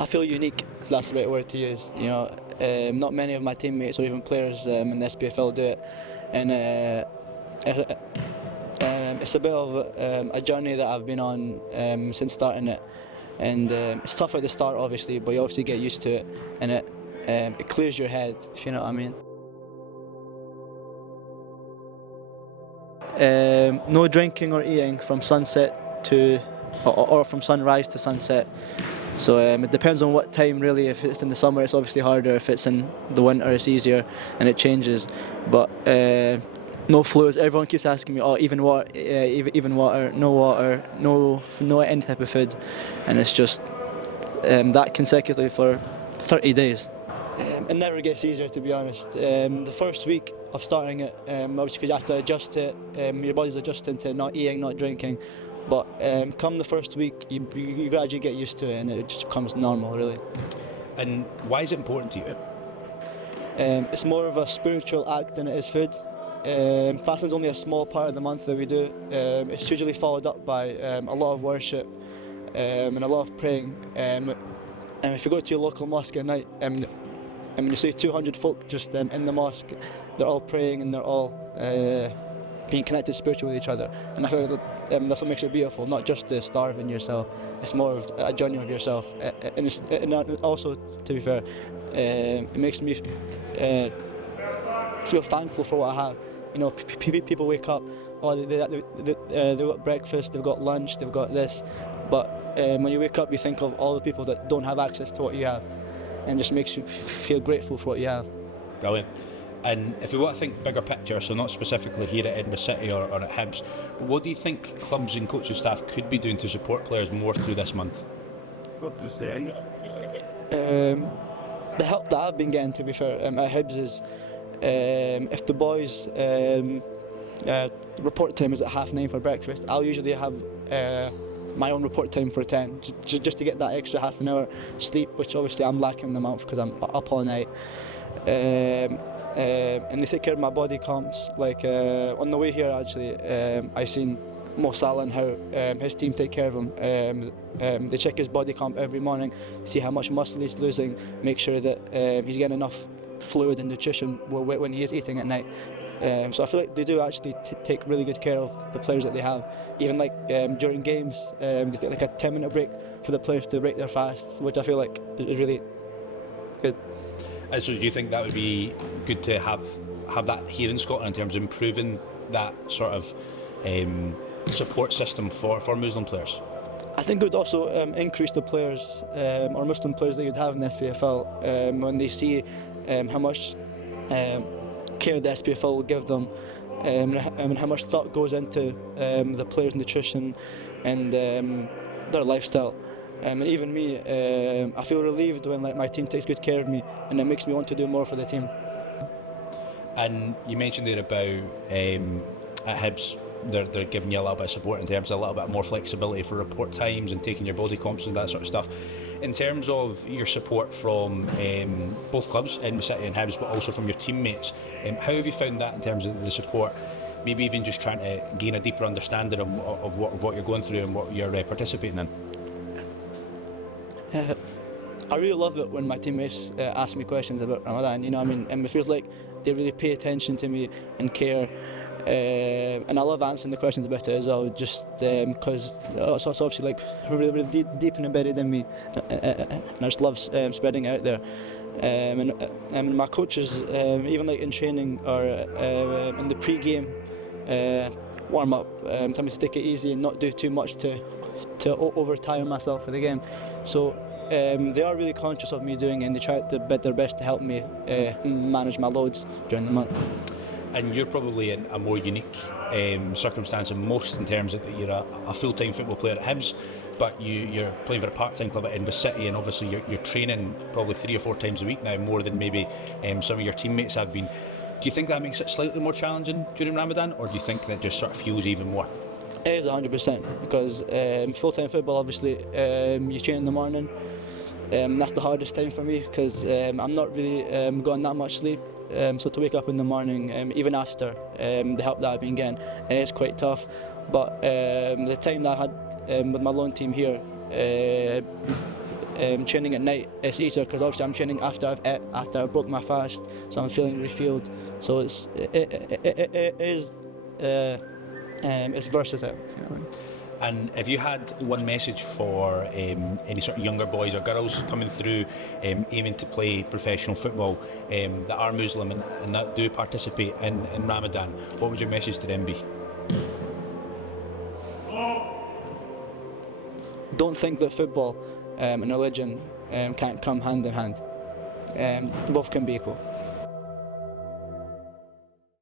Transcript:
I feel unique, if that's the right word to use. You know, not many of my teammates or even players in the SPFL do it, and it's a bit of a journey that I've been on since starting it, and it's tough at the start, obviously, but you obviously get used to it, and it clears your head, if you know what I mean. No drinking or eating from sunset to, or from sunrise to sunset. So it depends on what time really. If it's in the summer, it's obviously harder. If it's in the winter, it's easier, and it changes. But no fluids. Everyone keeps asking me, oh, even water, no any type of food, and it's just that consecutively for 30 days. It never gets easier, to be honest. The first week of starting it, obviously because you have to adjust to it, your body's adjusting to not eating, not drinking. But come the first week, you gradually get used to it, and it just becomes normal, really. And why is it important to you? It's more of a spiritual act than it is food. Fasting's only a small part of the month that we do. It's usually followed up by a lot of worship and a lot of praying. And if you go to your local mosque at night, and you see 200 folk just in the mosque, they're all praying and they're all being connected spiritually with each other. And I feel like that's what makes it beautiful, not just to starve in yourself. It's more of a journey of yourself. And also, to be fair, it makes me feel thankful for what I have. You know, people wake up, oh, they've got breakfast, they've got lunch, they've got this. But when you wake up, you think of all the people that don't have access to what you have, and just makes you feel grateful for what you have. Brilliant. And if we want to think bigger picture, so not specifically here at Edinburgh City or at Hibs, but what do you think clubs and coaching staff could be doing to support players more through this month? The help that I've been getting, to be fair, at Hibs is if the boys' report time is at 9:30 for breakfast, I'll usually have my own report time for 10, just to get that extra half an hour sleep, which obviously I'm lacking the month because I'm up all night. And they take care of my body comps. Like on the way here, actually, I seen Mo Salah and how his team take care of him. They check his body comp every morning, see how much muscle he's losing, make sure that he's getting enough fluid and nutrition when he is eating at night. So I feel like they do actually take really good care of the players that they have. Even like during games, they take like a 10-minute break for the players to break their fasts, which I feel like is really good. And so do you think that would be good to have that here in Scotland in terms of improving that sort of support system for Muslim players? I think it would also increase the players or Muslim players that you'd have in the SPFL when they see how much care the SPFL will give them and how much thought goes into the players' nutrition and their lifestyle. And even me, I feel relieved when my team takes good care of me, and it makes me want to do more for the team. And you mentioned there about at Hibs, they're giving you a little bit of support in terms of a little bit more flexibility for report times and taking your body comps and that sort of stuff. In terms of your support from both clubs, Edinburgh City and Hibs, but also from your teammates, how have you found that in terms of the support? Maybe even just trying to gain a deeper understanding of what you're going through and what you're participating in. I really love it when my teammates ask me questions about Ramadan. You know, I mean, and it feels like they really pay attention to me and care. And I love answering the questions about it as well, just because it's obviously like really deep and embedded in me, and I just love spreading it out there. And my coaches, even like in training or in the pre-game warm up, tell me to take it easy and not do too much to overtire myself for the game. So they are really conscious of me doing it, and they try their best to help me manage my loads during the month. And you're probably in a more unique circumstance than most in terms of that you're a full-time football player at Hibs, but you're playing for a part-time club at Edinburgh City, and obviously you're training probably 3 or 4 times a week now, more than maybe some of your teammates have been. Do you think that makes it slightly more challenging during Ramadan, or do you think that just sort of fuels even more? It is 100%, because full-time football, obviously, you train in the morning. That's the hardest time for me, because I'm not really getting that much sleep. So to wake up in the morning, even after the help that I've been getting, it's quite tough. But the time that I had with my loan team here, training at night, it's easier because obviously I'm training after I've ate, after I broke my fast, so I'm feeling refueled. So it is it's versatile. You know what I mean? And if you had one message for any sort of younger boys or girls coming through aiming to play professional football that are Muslim and that do participate in Ramadan, what would your message to them be? Don't think that football and religion can't come hand in hand. Both can be equal.